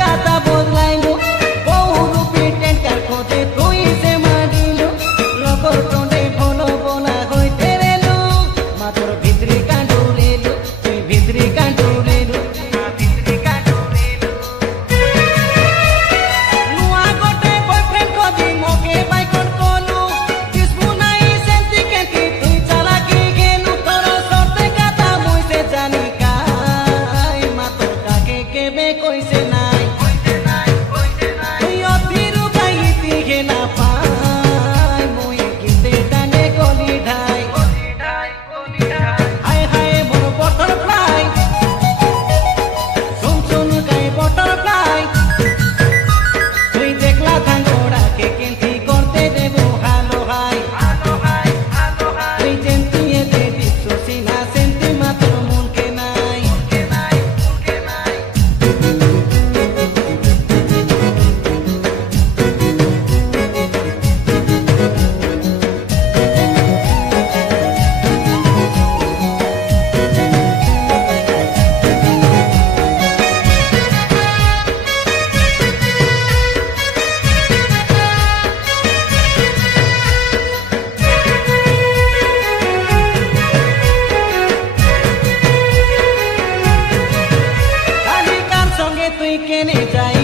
কাতা বদলাইলো বহুরূপী টেনকার খোঁজে তুই যে মারিলো লগর টন্ডে ভলো বনা হইতে রেলো মাতর ভিতরে কাঁডু রেলো তুই ভিতরে কাঁডু রেলো ভিতরে কাঁডু রেলো নুয়া গোটে বয়ফ্রেন্ড খোঁজি মোকে বাইকন কলু কিসমু নাই সেন্তি কেতি তুই চালাকি গেলু তোর সরতে কাতা মুইতে জানি কাই মাতর কাকে কেবে কইছে নাই তুই অতিরু গাইতি ঘেনা পাই মুই কিতে টানে গলি ঢাই হায় হায় মোর বাটারফ্লাই শুন শুন গাই বাটারফ্লাই তুই দেখলা ধাঙ্গোড়াকে কেন্তি করতে দেব হালো হাই তুই যেন্তি এতে দিচ্ছি না সেন্তি মাত্র মনকে নাই খালি কার সঙ্গে তুই কেনে যাই